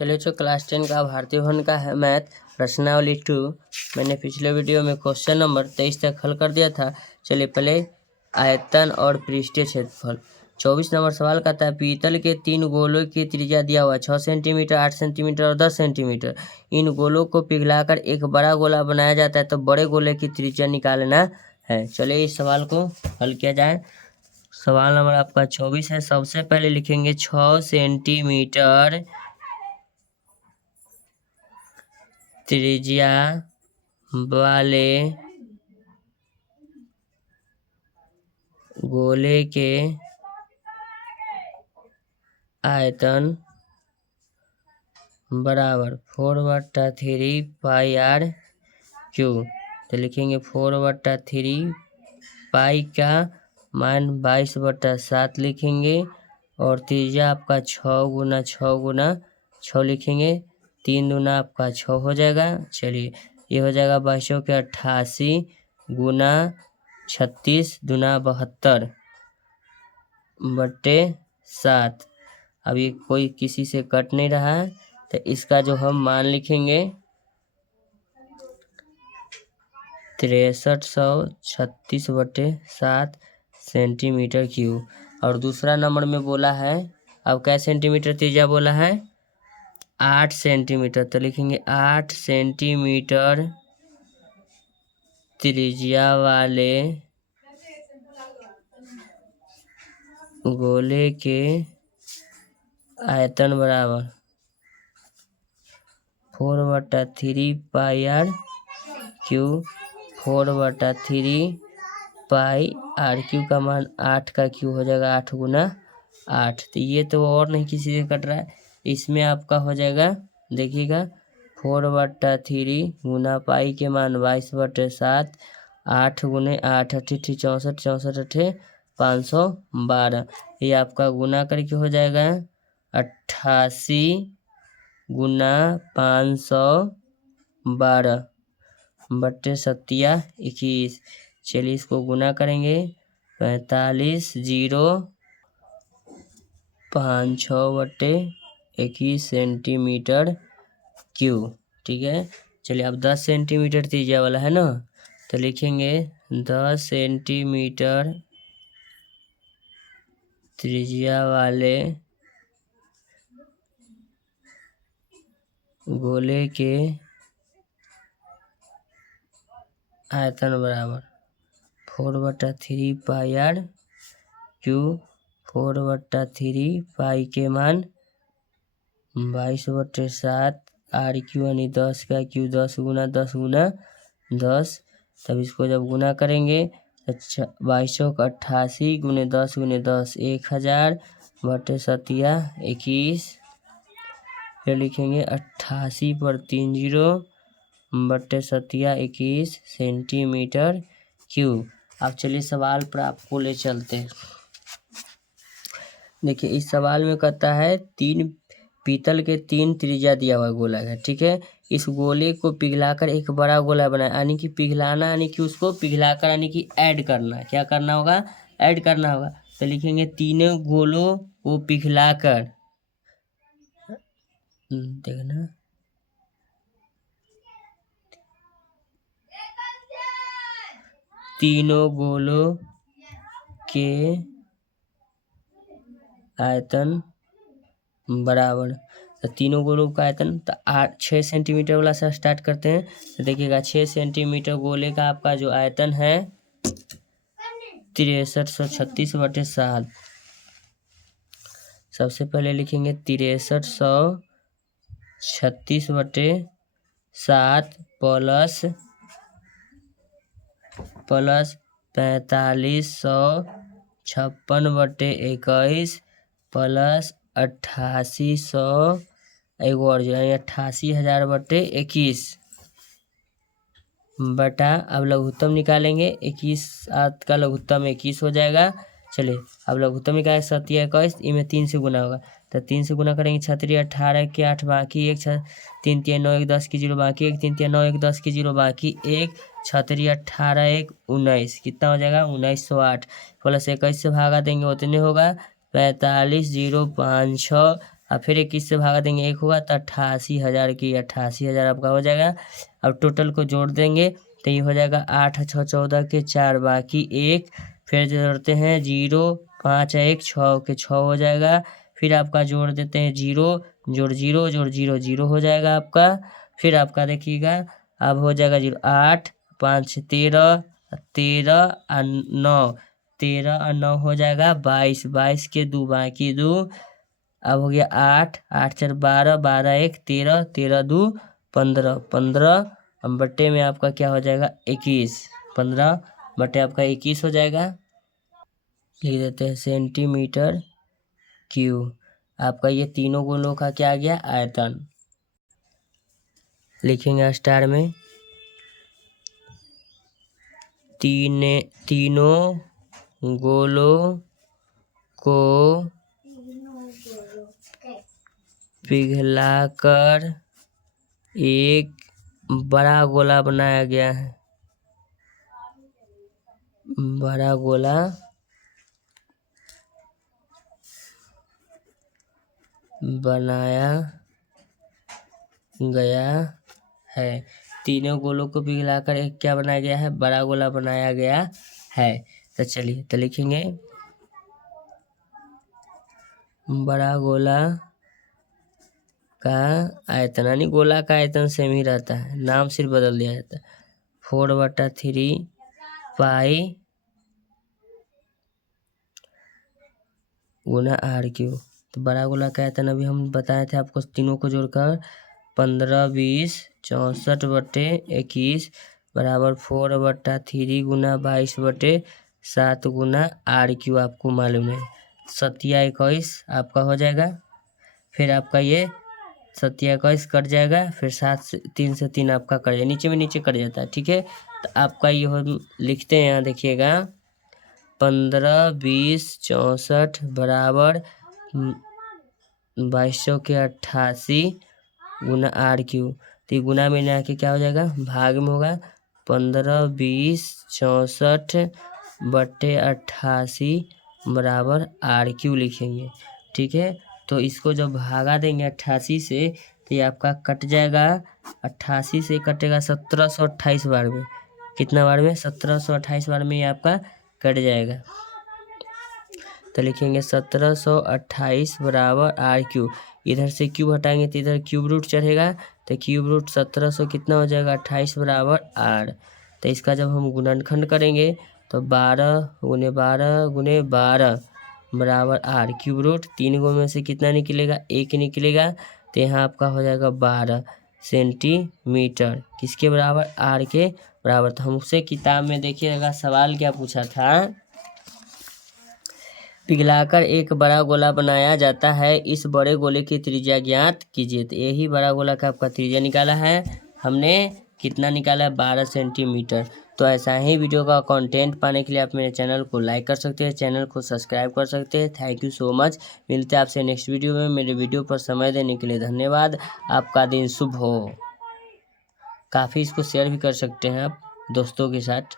चलिए जो क्लास 10 का भारतीय भवन का है मैथ प्रश्नावली 2। मैंने पिछले वीडियो में क्वेश्चन नंबर 23 तक हल कर दिया था। चलिए पहले आयतन और पृष्ठीय क्षेत्रफल 24 नंबर सवाल का था पीतल के 3 गोलों की त्रिज्या दिया हुआ 6 सेंटीमीटर, 8 सेंटीमीटर और 10 सेंटीमीटर। इन गोलों को पिघलाकर एक बड़ा गोला बनाया जाता है, तो बड़े गोले की त्रिज्या निकालना है। चलिए इस सवाल को हल किया जाए। सवाल नंबर आपका 24 है। सबसे पहले लिखेंगे 6 सेंटीमीटर त्रिज्या वाले गोले के आयतन बराबर 4/3 पाई आर क्यू। तो लिखेंगे 4/3 पाई का मान 22/7 लिखेंगे और त्रिज्या आपका 6 गुना 6 लिखेंगे। 3 दूना आपका 6 हो जाएगा। चलिए ये हो जाएगा 22 के 88 गुना 36 दूना 72/7। अभी कोई किसी से कट नहीं रहा है, तो इसका जो हम मान लिखेंगे 6336/7 सेंटीमीटर क्यूब। और दूसरा नंबर में बोला है, अब क्या सेंटीमीटर त्रिज्या बोला है 8 सेंटीमीटर, तो लिखेंगे 8 सेंटीमीटर त्रिज्या वाले गोले के आयतन बराबर 4/3 pi R cube. 4/3 pi R cube का मान 8 का क्यू हो जाएगा 8 गुना 8। तो ये तो और नहीं किसी से कट रहा है, इसमें आपका हो जाएगा देखिएगा 4/3 गुना पाई के मान 22/7, 8 गुने 8 8 64 64 512। ये आपका गुना करके हो जाएगा 88 गुना 512/21। चलिए इसको गुना करेंगे 45,056/21 सेंटीमीटर क्यूब। ठीक है। चलिए अब 10 सेंटीमीटर त्रिज्या वाला है ना, तो लिखेंगे 10 सेंटीमीटर त्रिज्या वाले गोले के आयतन बराबर 4/3 पाई आर क्यू। 4/3 पाई के मान 22/7 आर क्यू यानी 10 का क्यू 10 गुना 10। तब इसको जब गुना करेंगे 2288 गुने 10 गुने 10 1000/7 फिर लिखेंगे 88/30/7 सेंटीमीटर क्यूब। अब चलिए सवाल पर आपको ले चलते हैं। देखिए इस सवाल में कहता है पीतल के 3 त्रिज्या दिया हुआ गोला है। ठीक है। इस गोले को पिघलाकर एक बड़ा गोला बनाया, यानी कि पिघलाना यानी कि उसको पिघलाकर यानी कि ऐड करना। क्या करना होगा? ऐड करना होगा। तो लिखेंगे तीनों गोलों को पिघलाकर, देखना तीनों गोलों के आयतन बराबर, तो तीनों गोलों का आयतन तो 6 सेंटीमीटर वाला से स्टार्ट करते हैं। तो देखिएगा 6 सेंटीमीटर गोले का आपका जो आयतन है 6336/7। सबसे पहले लिखेंगे 6336/7 प्लस 4556/21 प्लस 8800 एगो और यानी 88,000/21 बटा, अब लघुत्तम निकालेंगे 21 8 का लघुत्तम 21 हो जाएगा। चलिए अब लघुत्तम निकाले 7 या 21, इनमें 3 से गुना होगा, तो 3 से गुना करेंगे 6 18 के 8 बाकी 1 3 3 9 1 10 की 0 बाकी 1 3 3 9 1 10 की 0 बाकी 1 6 18 1 19 कितना हो जाएगा 1908 प्लस 21 से भागा देंगे उतने होगा 45,056 अब फिर 21 से भागा देंगे 1 होगा तो 88,000 की 88,000 आपका हो जाएगा। अब टोटल को जोड़ देंगे तो ये हो जाएगा 8 6 14 के 4 बाकी 1, फिर जोड़ते हैं 0 5 1 6 के 6 हो जाएगा। फिर आपका जोड़ देते हैं 0 जोड़ 0 जोड़ 0 0 हो जाएगा आपका। फिर आपका देखिएगा अब हो जाएगा 0 8 5 13 13 और 9 13 और 9 हो जाएगा 22 22 के 2 बाकी 2। अब हो गया 8 8 4 12 12 1 13 13 2 15 15 बट्टे में आपका क्या हो जाएगा 21 15 बट्टे आपका 21 हो जाएगा। लिख देते हैं सेंटीमीटर क्यूब। आपका ये तीनों गोलों का क्या आ गया आयतन। लिखेंगे स्टार में तीनों गोलों को पिघलाकर एक बड़ा गोला बनाया गया है। बड़ा गोला बनाया गया है। तीनों गोलों को पिघलाकर एक क्या बनाया गया है बड़ा गोला बनाया गया है। तो चलिए तो लिखेंगे बड़ा गोला का आयतन, यानी गोला का आयतन सेम ही रहता है, नाम सिर्फ बदल दिया जाता है। 4/3 पाई गुना r³ तो बड़ा गोला का आयतन अभी हम बताए थे आपको तीनों को जोड़कर 15 20 64/21 बराबर 4/3 गुना 22/7 गुना r³ आपको मालूम है 7/21 आपका हो जाएगा। फिर आपका ये 7/21 कट जाएगा, फिर 7 से 3 से 3 आपका कट जाएगा, नीचे में नीचे कट जाता है। ठीक है तो आपका ये हो लिखते हैं यहाँ देखिएगा 15 20 64 बराबर 2288 गुना r³ तो ये गुना में आके क्या हो जाएगा भाग में होगा 15 20 64/88 बराबर r³ लिखेंगे। ठीक है तो इसको जब भागा देंगे 88 से तो ये आपका कट जाएगा 88 से कटेगा 1728 बार में। कितना बार में 1728 बार में ये आपका कट जाएगा। तो लिखेंगे 1728 बराबर r³। इधर से क्यूब हटाएंगे तो इधर क्यूब रूट चढ़ेगा तो क्यूब रूट 1700 कितना हो जाएगा 28 बराबर r। तो इसका जब हम गुणनखंड करेंगे तो 12 गुने 12 गुने 12 बराबर r। क्यूब रूट 3 गो में से कितना निकलेगा 1 निकलेगा तो यहाँ आपका हो जाएगा 12 सेंटीमीटर किसके बराबर r के बराबर। तो हमसे किताब में देखिएगा सवाल क्या पूछा था, पिघलाकर एक बड़ा गोला बनाया जाता है, इस बड़े गोले की त्रिज्या ज्ञात कीजिए। तो यही बड़ा गोला का आपका त्रिज्या निकाला है हमने, कितना निकाला है 12 सेंटीमीटर। तो ऐसा ही वीडियो का कंटेंट पाने के लिए आप मेरे चैनल को लाइक कर सकते हैं, चैनल को सब्सक्राइब कर सकते हैं। Thank you so much. मिलते हैं आपसे नेक्स्ट वीडियो में। मेरे वीडियो पर समय देने के लिए धन्यवाद। आपका दिन शुभ हो। काफ़ी इसको शेयर भी कर सकते हैं आप दोस्तों के साथ।